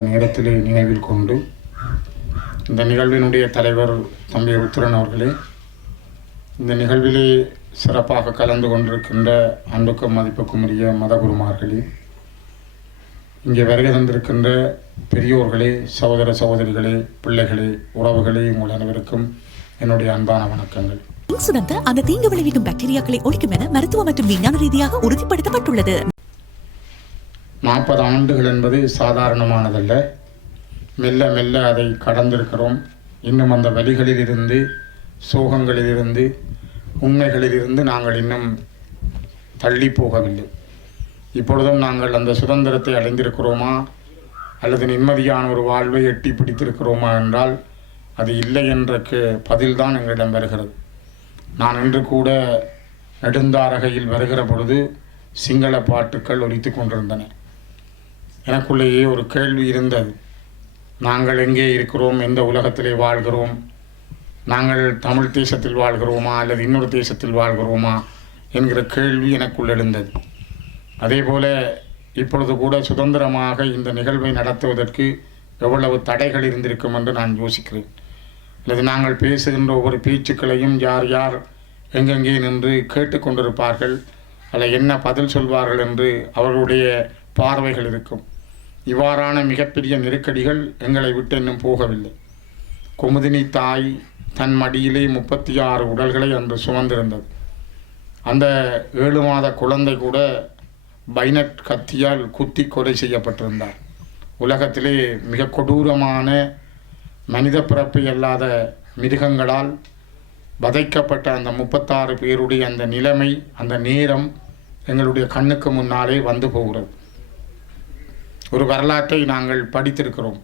நேரத்திலே நினைவில் கொண்டு இந்த நிகழ்வினுடைய தலைவர் தம்பி உத்திரன் அவர்களே இந்த நிகழ்விலே சிறப்பாக கலந்து கொண்டிருக்கின்ற அன்புக்கும் மதிப்புக்கும் உரிய மதகுருமார்களே இங்கே வருகை தந்திருக்கின்ற பெரியோர்களே சகோதர சகோதரிகளே பிள்ளைகளே உறவுகளே உங்கள் அனைவருக்கும் என்னுடைய அன்பான வணக்கங்கள். இன்சுரந்த அந்த தீங்கு விளைவிக்கும் பாக்டீரியாக்களை ஒழிக்கும் என மருத்துவ மற்றும் விஞ்ஞான ரீதியாக உறுதிப்படுத்தப்பட்டுள்ளது. நாற்பது ஆண்டுகள் என்பது சாதாரணமானதல்ல. மெல்ல மெல்ல அதை கடந்திருக்கிறோம். இன்னும் அந்த வழிகளிலிருந்து சோகங்களிலிருந்து உண்மைகளிலிருந்து நாங்கள் இன்னும் தள்ளி போகவில்லை. இப்பொழுதும் நாங்கள் அந்த சுதந்திரத்தை அடைந்திருக்கிறோமா? அல்லது நிம்மதியான ஒரு வாழ்வை எட்டி பிடித்திருக்கிறோமா என்றால் அது இல்லை என்ற கே- பதில்தான் எங்களிடம் வருகிறது. நான் இன்று கூட நெடுந்தாரகையில் வருகிற பொழுது சிங்கள பாட்டுக்கள் ஒலித்து கொண்டிருந்தன. எனக்குள்ளேயே ஒரு கேள்வி இருந்தது. நாங்கள் எங்கே இருக்கிறோம்? எந்த உலகத்திலே வாழ்கிறோம்? நாங்கள் தமிழ் தேசத்தில் வாழ்கிறோமா? அல்லது இன்னொரு தேசத்தில் வாழ்கிறோமா? என்கிற கேள்வி எனக்குள் எழுந்தது. அதே போல் இப்பொழுது கூட சுதந்திரமாக இந்த நிகழ்வை நடத்துவதற்கு எவ்வளவு தடைகள் இருந்திருக்கும் என்று நான் யோசிக்கிறேன். அல்லது நாங்கள் பேசுகின்ற ஒவ்வொரு பேச்சுக்களையும் யார் யார் எங்கெங்கே நின்று கேட்டுக்கொண்டிருப்பார்கள் அல்ல என்ன பதில் சொல்வார்கள் என்று அவர்களுடைய பார்வைகள் இருக்கும். இவ்வாறான மிகப்பெரிய நெருக்கடிகள் எங்களை விட்டு இன்னும் போகவில்லை. குமுதினி தாய் தன் மடியிலே முப்பத்தி ஆறு உடல்களை அன்று சுமந்திருந்தது. அந்த ஏழு மாத குழந்தை கூட பைனட் கத்தியால் குத்தி கொலை செய்யப்பட்டிருந்தார். உலகத்திலே மிக கொடூரமான மனித பிறப்பு அல்லாத மிருகங்களால் வதைக்கப்பட்ட அந்த முப்பத்தாறு பேருடைய அந்த நிலைமை அந்த நேரம் எங்களுடைய கண்ணுக்கு முன்னாலே வந்து போகிறது. ஒரு வரலாற்றை நாங்கள் படித்திருக்கிறோம்.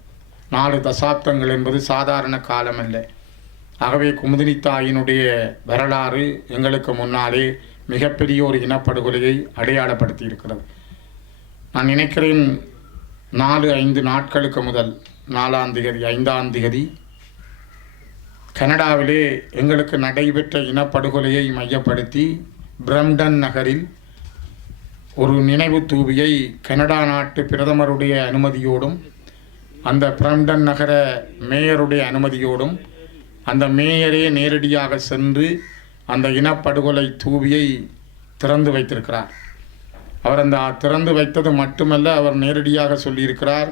நாலு தசாப்தங்கள் என்பது சாதாரண காலம் அல்ல. ஆகவே குமுதினி தாயினுடைய வரலாறு எங்களுக்கு முன்னாலே மிகப்பெரிய ஒரு இனப்படுகொலையை அடையாளப்படுத்தி இருக்கிறது நான் நினைக்கிறேன் நாலு ஐந்து நாட்களுக்கு முதல் நாலாம் திகதி ஐந்தாம் திகதி கனடாவிலே எங்களுக்கு நடைபெற்ற இனப்படுகொலையை மையப்படுத்தி பிரம்டன் நகரில் ஒரு நினைவு தூவியை கனடா நாட்டு பிரதமருடைய அனுமதியோடும் அந்த பிரம்டன் நகர மேயருடைய அனுமதியோடும் அந்த மேயரே நேரடியாக சென்று அந்த இனப்படுகொலை தூவியை திறந்து வைத்திருக்கிறார். அவர் அந்த திறந்து வைத்தது மட்டுமல்ல அவர் நேரடியாக சொல்லியிருக்கிறார்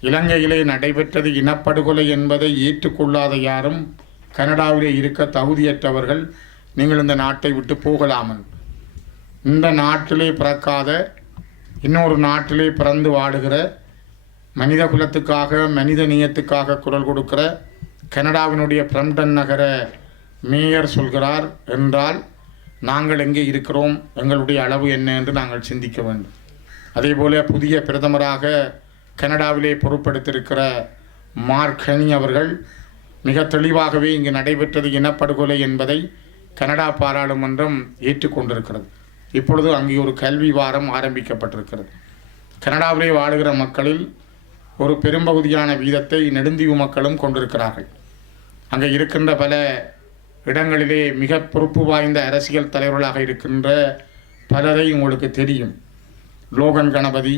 இலங்கையிலே நடைபெற்றது இனப்படுகொலை என்பதை ஏற்றுக்கொள்ளாத யாரும் கனடாவிலே இருக்க தகுதியற்றவர்கள் நீங்கள் இந்த நாட்டை விட்டு போகலாமல் இந்த நாட்டிலே பிறக்காத இன்னொரு நாட்டிலே பிறந்து வாடுகிற மனித குலத்துக்காக மனித நேயத்துக்காக குரல் கொடுக்கிற கனடாவினுடைய பிரம்டன் நகர மேயர் சொல்கிறார் என்றால் நாங்கள் எங்கே இருக்கிறோம்? எங்களுடைய அளவு என்ன? என்று நாங்கள் சிந்திக்க வேண்டும். அதேபோல புதிய பிரதமராக கனடாவிலே பொறுப்பெடுத்திருக்கிற மார்கனி அவர்கள் மிக தெளிவாகவே இங்கு நடைபெற்றது இனப்படுகொலை என்பதை கனடா பாராளுமன்றம் ஏற்றுக்கொண்டிருக்கிறது. இப்பொழுது அங்கே ஒரு கல்வி வாரம் ஆரம்பிக்கப்பட்டிருக்கிறது. கனடாவிலே வாழுகிற மக்களில் ஒரு பெரும்பகுதியான வீதத்தை நெடுந்தீவு மக்களும் கொண்டிருக்கிறார்கள். அங்கே இருக்கின்ற பல இடங்களிலே மிக பொறுப்பு வாய்ந்த அரசியல் தலைவர்களாக இருக்கின்ற பலரை உங்களுக்கு தெரியும். லோகன் கணபதி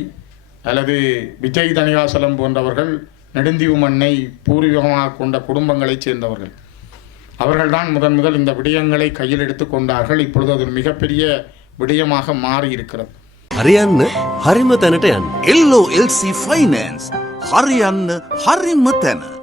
அல்லது விஜய் தனிகாசலம் போன்றவர்கள் நெடுந்தீவு மண்ணை பூர்வீகமாக கொண்ட குடும்பங்களைச் சேர்ந்தவர்கள். அவர்கள்தான் முதன் முதல் இந்த விடயங்களை கையில் எடுத்து கொண்டார்கள். இப்பொழுது அது ஒரு மிகப்பெரிய விடயமாக மாறி இருக்கிறது හරියන්න හරිම තැනට යන්න. LOLC ෆයිනන්ස් හරියන්න හරිම තැන